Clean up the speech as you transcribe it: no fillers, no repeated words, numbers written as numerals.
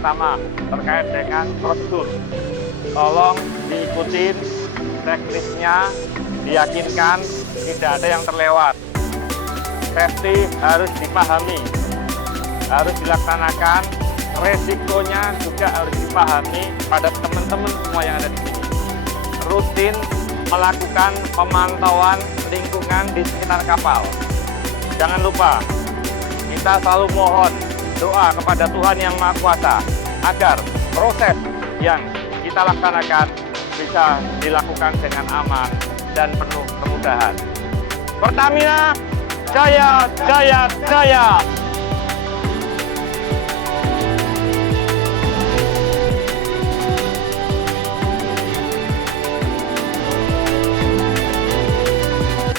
pertama terkait dengan prosedur. Tolong diikutin teknisnya, diyakinkan tidak ada yang terlewat. Safety harus dipahami, harus dilaksanakan, resikonya juga harus dipahami pada teman-teman semua yang ada di sini. Rutin melakukan pemantauan lingkungan di sekitar kapal. Jangan lupa, kita selalu mohon doa kepada Tuhan Yang Maha Kuasa agar proses yang kita laksanakan bisa dilakukan dengan aman dan penuh kemudahan. Pertamina, jaya, jaya, jaya!